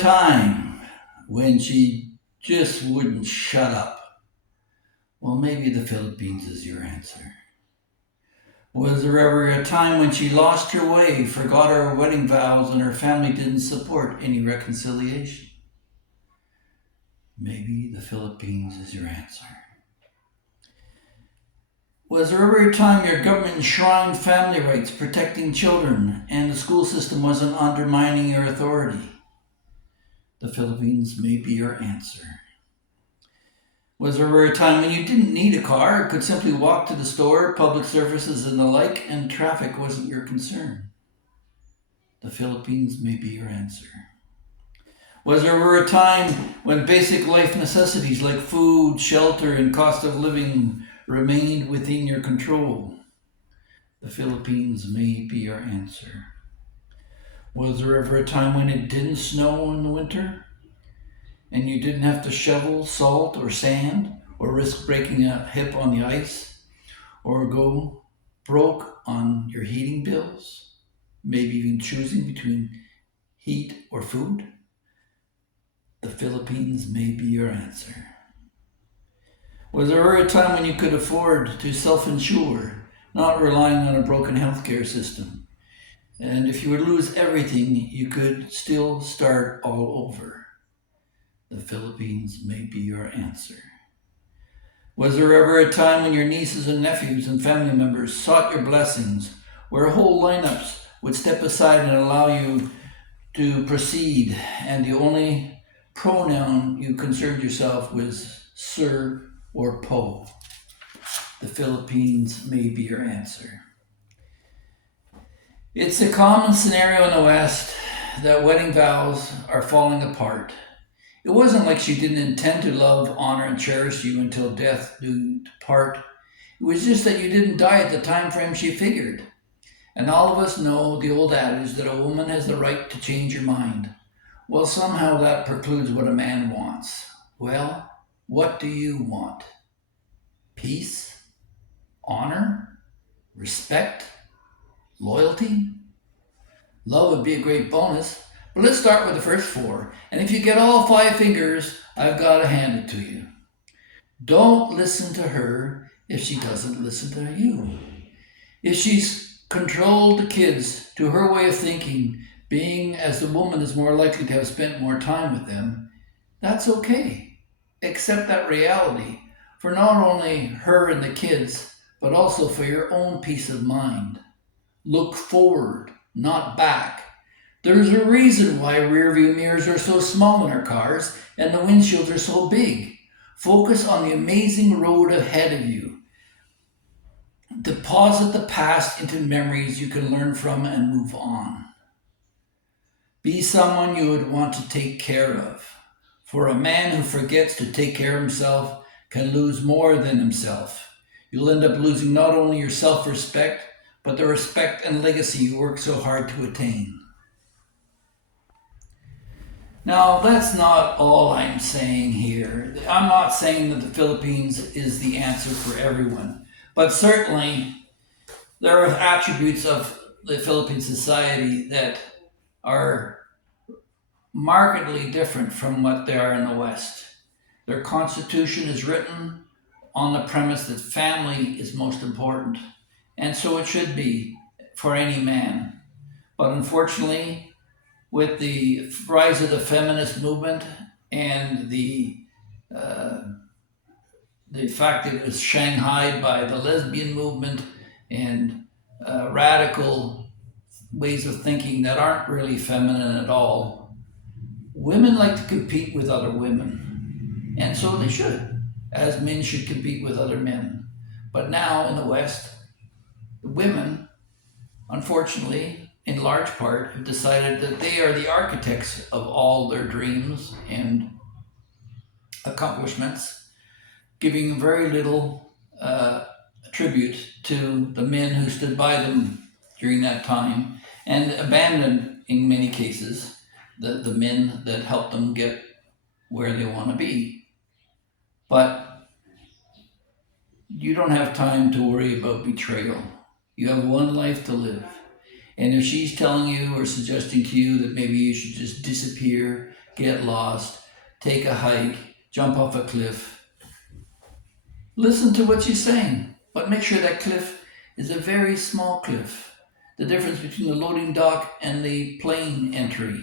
time when she just wouldn't shut up? Well, maybe the Philippines is your answer. Was there ever a time when she lost her way, forgot her wedding vows, and her family didn't support any reconciliation? Maybe the Philippines is your answer. Was there ever a time your government enshrined family rights, protecting children, and the school system wasn't undermining your authority? The Philippines may be your answer. Was there ever a time when you didn't need a car, could simply walk to the store, public services, and the like, and traffic wasn't your concern? The Philippines may be your answer. Was there ever a time when basic life necessities like food, shelter, and cost of living remained within your control? The Philippines may be your answer. Was there ever a time when it didn't snow in the winter and you didn't have to shovel salt or sand or risk breaking a hip on the ice or go broke on your heating bills, maybe even choosing between heat or food? The Philippines may be your answer. Was there ever a time when you could afford to self-insure, not relying on a broken healthcare system? And if you would lose everything, you could still start all over. The Philippines may be your answer. Was there ever a time when your nieces and nephews and family members sought your blessings, where whole lineups would step aside and allow you to proceed, and the only pronoun you concerned yourself with sir or po? The Philippines may be your answer. It's a common scenario in the West that wedding vows are falling apart. It wasn't like she didn't intend to love, honor, and cherish you until death do part. It was just that you didn't die at the time frame she figured. And all of us know the old adage that a woman has the right to change her mind. Well, somehow that precludes what a man wants. Well, what do you want? Peace? Honor? Respect? Loyalty? Love would be a great bonus, but let's start with the first four. And if you get all five fingers, I've got to hand it to you. Don't listen to her if she doesn't listen to you. If she's controlled the kids to her way of thinking, being as the woman is more likely to have spent more time with them, that's okay. Accept that reality for not only her and the kids, but also for your own peace of mind. Look forward, not back. There's a reason why rearview mirrors are so small in our cars and the windshields are so big. Focus on the amazing road ahead of you. Deposit the past into memories you can learn from and move on. Be someone you would want to take care of. For a man who forgets to take care of himself can lose more than himself. You'll end up losing not only your self-respect, but the respect and legacy you worked so hard to attain. Now, that's not all I'm saying here. I'm not saying that the Philippines is the answer for everyone, but certainly there are attributes of the Philippine society that are markedly different from what they are in the West. Their constitution is written on the premise that family is most important, and so it should be for any man. But unfortunately, with the rise of the feminist movement and uh, the fact that it was shanghaied by the lesbian movement and radical ways of thinking that aren't really feminine at all, women like to compete with other women, and so they should, as men should compete with other men. But now in the West, women, unfortunately, in large part, have decided that they are the architects of all their dreams and accomplishments, giving very little tribute to the men who stood by them during that time, and abandoned, in many cases, the men that helped them get where they want to be. But you don't have time to worry about betrayal. You have one life to live. And if she's telling you or suggesting to you that maybe you should just disappear get lost, take a hike, jump off a cliff. Listen to what she's saying, but make sure that cliff is a very small cliff. The difference between the loading dock and the plane entry,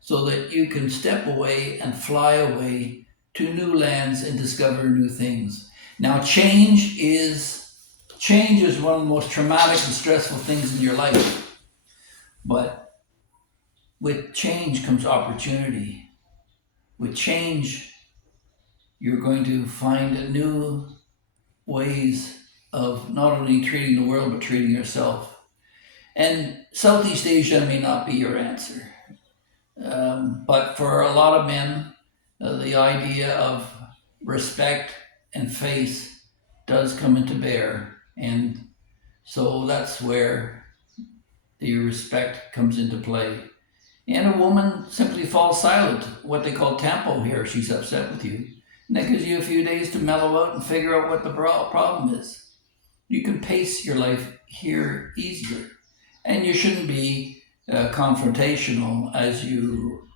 so that you can step away and fly away to new lands and discover new things. Now, change is one of the most traumatic and stressful things in your life. But with change comes opportunity. With change, you're going to find new ways of not only treating the world but treating yourself. And Southeast Asia may not be your answer. But for a lot of men, the idea of respect and faith does come into bear. And so that's where the respect comes into play. And a woman simply falls silent, what they call tempo here. She's upset with you. And that gives you a few days to mellow out and figure out what the problem is. You can pace your life here easier. And you shouldn't be confrontational as you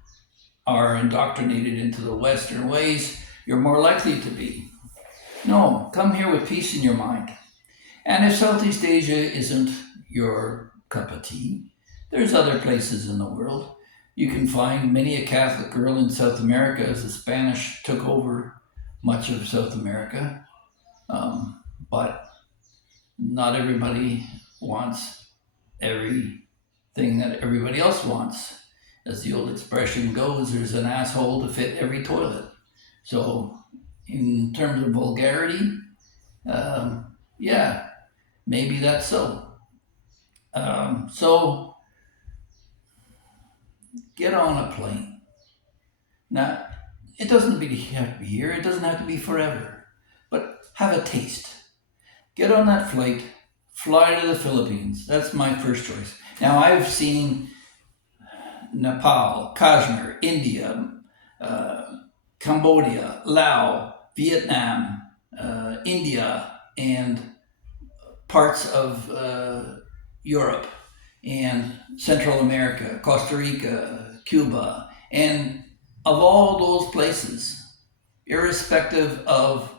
are indoctrinated into the Western ways. You're more likely to be. No, come here with peace in your mind. And if Southeast Asia isn't your cup of tea, there's other places in the world. You can find many a Catholic girl in South America as the Spanish took over much of South America. But not everybody wants everything that everybody else wants. As the old expression goes, there's an asshole to fit every toilet. So in terms of vulgarity, yeah, maybe that's so. So get on a plane. Now, it doesn't really have to be here. It doesn't have to be forever. But have a taste. Get on that flight, fly to the Philippines. That's my first choice. Now, I've seen Nepal, Kashmir, India, Cambodia, Laos, Vietnam, India, and parts of Europe and Central America, Costa Rica, Cuba, and of all those places, irrespective of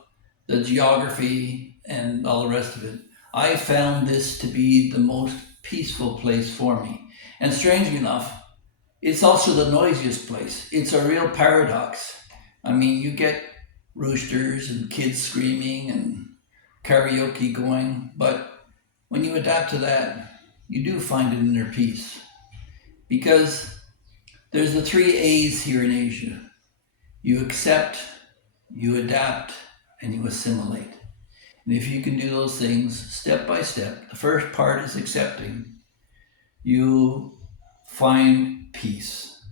the geography and all the rest of it, I found this to be the most peaceful place for me. And strangely enough, it's also the noisiest place. It's a real paradox. I mean, you get roosters and kids screaming and karaoke going, but when you adapt to that, you do find an inner peace. Because there's the 3 A's here in Asia. You accept, you adapt, and you assimilate. And if you can do those things step by step, the first part is accepting, you find peace.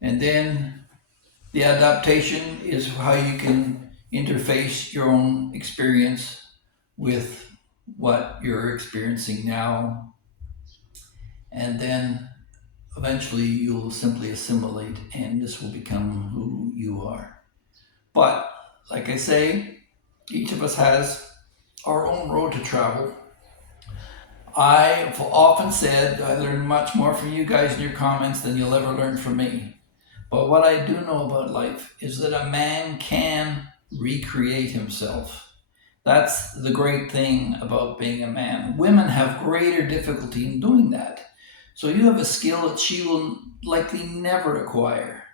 And then the adaptation is how you can interface your own experience with what you're experiencing now. And then eventually you'll simply assimilate and this will become who you are. But like I say, each of us has our own road to travel. I've often said I learn much more from you guys in your comments than you'll ever learn from me. But what I do know about life is that a man can recreate himself. That's the great thing about being a man. Women have greater difficulty in doing that. So you have a skill that she will likely never acquire.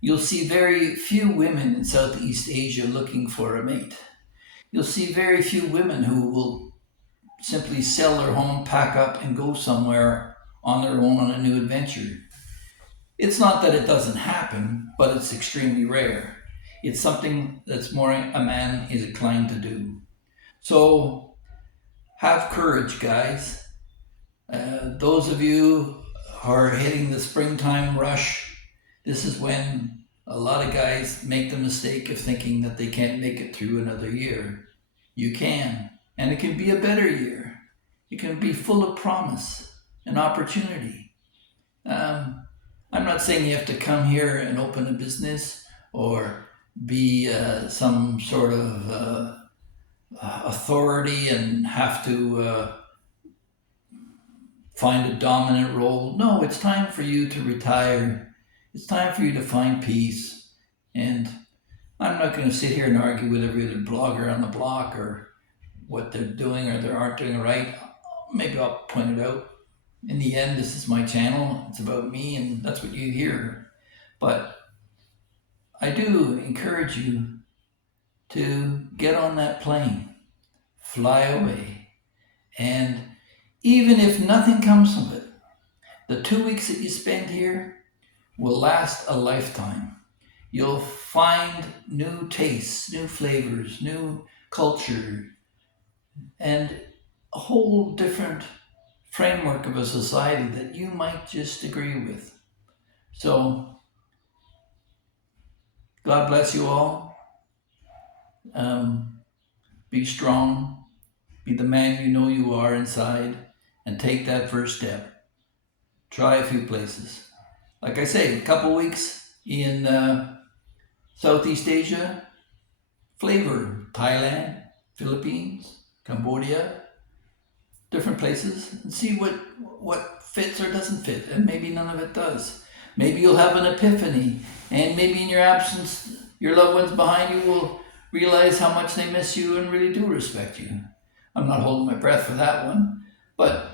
You'll see very few women in Southeast Asia looking for a mate. You'll see very few women who will simply sell their home, pack up, and go somewhere on their own on a new adventure. It's not that it doesn't happen, but it's extremely rare. It's something that's more a man is inclined to do. So have courage, guys. Those of you who are hitting the springtime rush, this is when a lot of guys make the mistake of thinking that they can't make it through another year. You can, and it can be a better year. It can be full of promise and opportunity. I'm not saying you have to come here and open a business or be some sort of authority and have to find a dominant role. No, it's time for you to retire It's time for you to find peace. And I'm not going to sit here and argue with every other blogger on the block or what they're doing or they aren't doing right. Maybe I'll point it out. In the end, this is my channel. It's about me, and that's what you hear. But I do encourage you to get on that plane, fly away, and even if nothing comes of it, the 2 weeks that you spend here will last a lifetime. You'll find new tastes, new flavors, new culture, and a whole different framework of a society that you might just agree with. So, God bless you all. Be strong. Be the man you know you are inside, and take that first step. Try a few places. Like I say, a couple weeks in Southeast Asia, flavor Thailand, Philippines, Cambodia, different places, and see what fits or doesn't fit, and maybe none of it does. Maybe you'll have an epiphany, and maybe in your absence, your loved ones behind you will realize how much they miss you and really do respect you. I'm not holding my breath for that one, but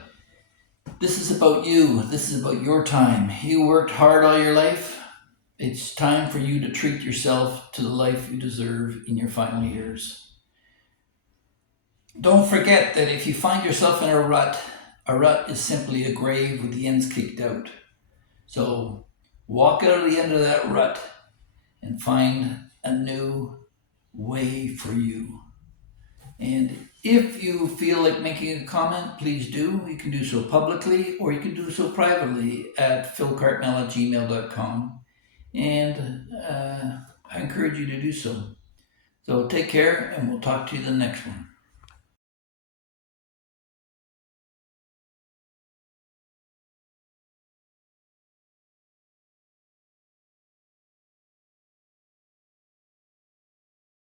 this is about you. This is about your time. You worked hard all your life. It's time for you to treat yourself to the life you deserve in your final years. Don't forget that if you find yourself in a rut is simply a grave with the ends kicked out. So walk out of the end of that rut and find a new way for you. And if you feel like making a comment, please do. You can do so publicly, or you can do so privately at philcartnell@gmail.com. And I encourage you to do so. So take care, and we'll talk to you the next one.